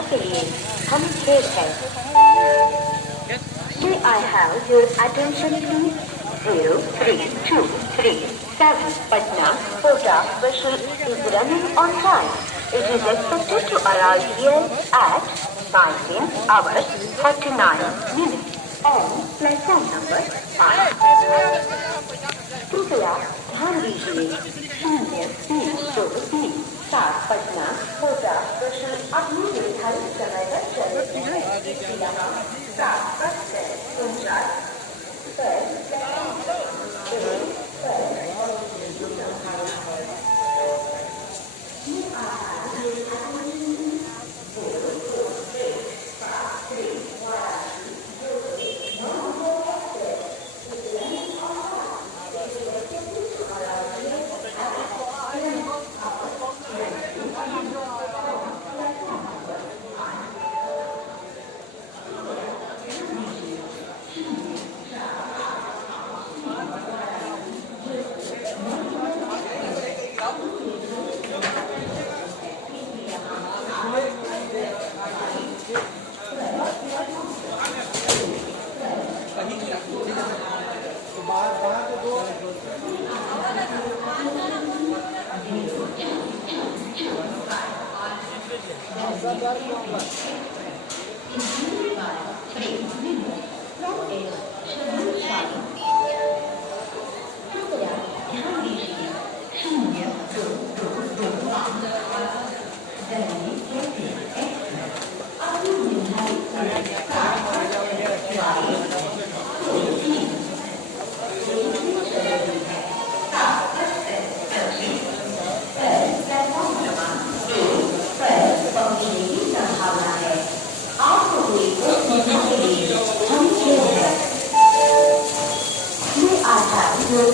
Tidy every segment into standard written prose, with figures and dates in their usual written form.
सुविधा के लिए हम खेद है। May I have your attention please? 03237 Patna Kota special is running on time. It is expected to arrive here at 19 hours 49 minutes on platform number 5. कृपया ध्यान दीजिए 0323 पटना कोटा स्पेशल अपनी निर्धारित समय पर चल रही है। यहाँ 7:49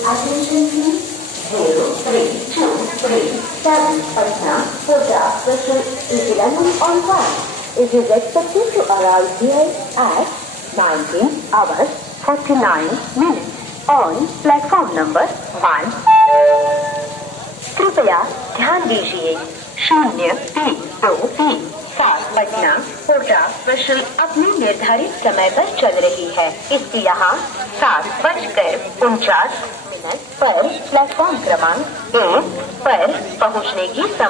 Attention please. 03237 Patna Kota special is running on time. It is expected to arrive here at 19 hours 49 minutes on platform number 1. कृपया ध्यान दीजिए 0323 पटना कोटा स्पेशल अपने निर्धारित समय पर चल रही है। इसकी यहाँ 7:49 पर प्लेटफॉर्म क्रमांक 1 पर पहुँचने की संभावना